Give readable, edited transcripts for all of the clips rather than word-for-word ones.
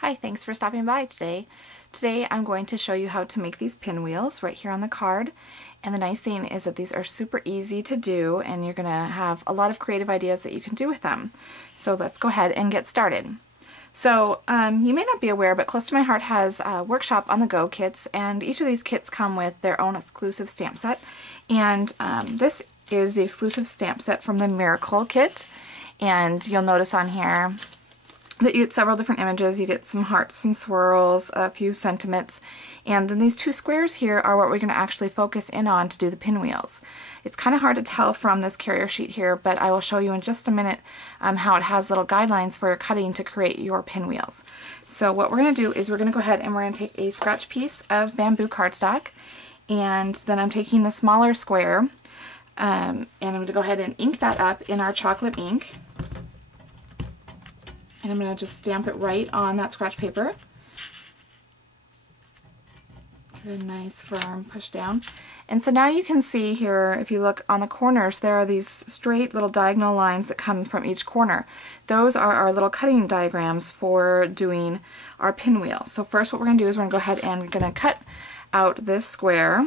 Hi, thanks for stopping by today. Today I'm going to show you how to make these pinwheels right here on the card. And the nice thing is that these are super easy to do and you're going to have a lot of creative ideas that you can do with them. So let's go ahead and get started. So you may not be aware, but Close to My Heart has workshop on the go kits, and each of these kits come with their own exclusive stamp set. And this is the exclusive stamp set from the Miracle kit. And you'll notice on here that you get several different images. You get some hearts, some swirls, a few sentiments, and then these two squares here are what we're going to actually focus in on to do the pinwheels. It's kind of hard to tell from this carrier sheet here, but I will show you in just a minute how it has little guidelines for your cutting to create your pinwheels. So what we're going to do is we're going to go ahead and we're going to take a scratch piece of bamboo cardstock, and then I'm taking the smaller square, and I'm going to go ahead and ink that up in our chocolate ink. And I'm going to just stamp it right on that scratch paper. Give it a nice firm push down. And so now you can see here, if you look on the corners, there are these straight little diagonal lines that come from each corner. Those are our little cutting diagrams for doing our pinwheel. So first what we're going to do is we're going to go ahead and we're going to cut out this square.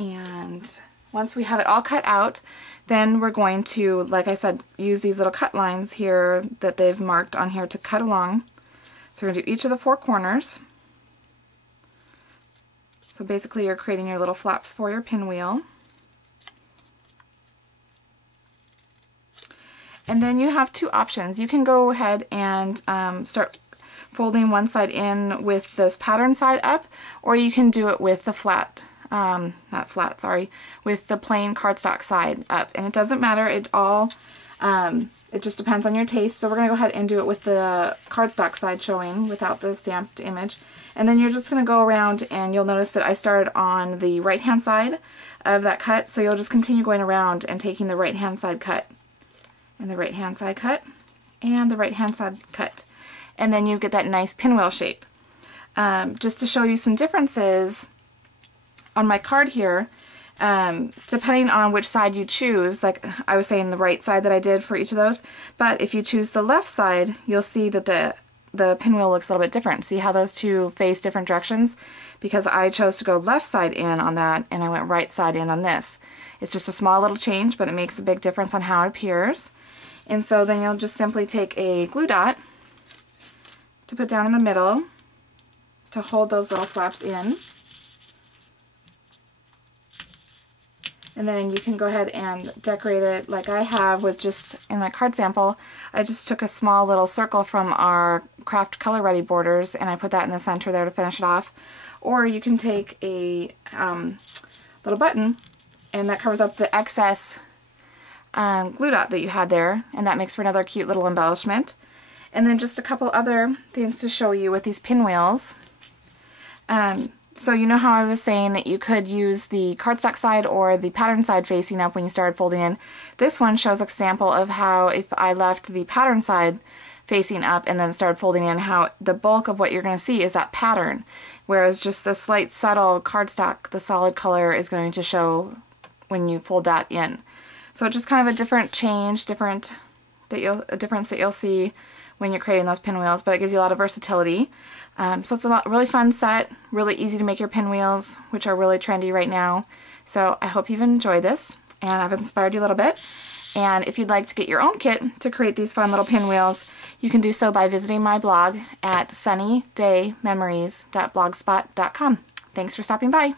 And once we have it all cut out, then we're going to, like I said, use these little cut lines here that they've marked on here to cut along. So we're going to do each of the four corners. So basically you're creating your little flaps for your pinwheel. And then you have two options. You can go ahead and start folding one side in with this pattern side up, or you can do it with the flat. With the plain cardstock side up. And it doesn't matter, it just depends on your taste. So we're going to go ahead and do it with the cardstock side showing without the stamped image. And then you're just going to go around, and you'll notice that I started on the right hand side of that cut, so you'll just continue going around and taking the right hand side cut, and the right hand side cut, and the right hand side cut. And then you get that nice pinwheel shape. Just to show you some differences, on my card here, depending on which side you choose, like I was saying the right side that I did for each of those, but if you choose the left side, you'll see that the pinwheel looks a little bit different. See how those two face different directions? Because I chose to go left side in on that, and I went right side in on this. It's just a small little change, but it makes a big difference on how it appears. And so then you'll just simply take a glue dot to put down in the middle to hold those little flaps in. And then you can go ahead and decorate it like I have with just, in my card sample, I just took a small little circle from our Craft Color Ready borders and I put that in the center there to finish it off. Or you can take a little button, and that covers up the excess glue dot that you had there, and that makes for another cute little embellishment. And then just a couple other things to show you with these pinwheels. So you know how I was saying that you could use the cardstock side or the pattern side facing up when you started folding in. This one shows an example of how if I left the pattern side facing up and then started folding in, how the bulk of what you're going to see is that pattern, whereas just the slight subtle cardstock, the solid color, is going to show when you fold that in. So just kind of a different change, a difference that you'll see when you're creating those pinwheels, but it gives you a lot of versatility. So it's a really fun set, really easy to make your pinwheels, which are really trendy right now. So I hope you've enjoyed this, and I've inspired you a little bit. And if you'd like to get your own kit to create these fun little pinwheels, you can do so by visiting my blog at sunnydaymemories.blogspot.com. Thanks for stopping by.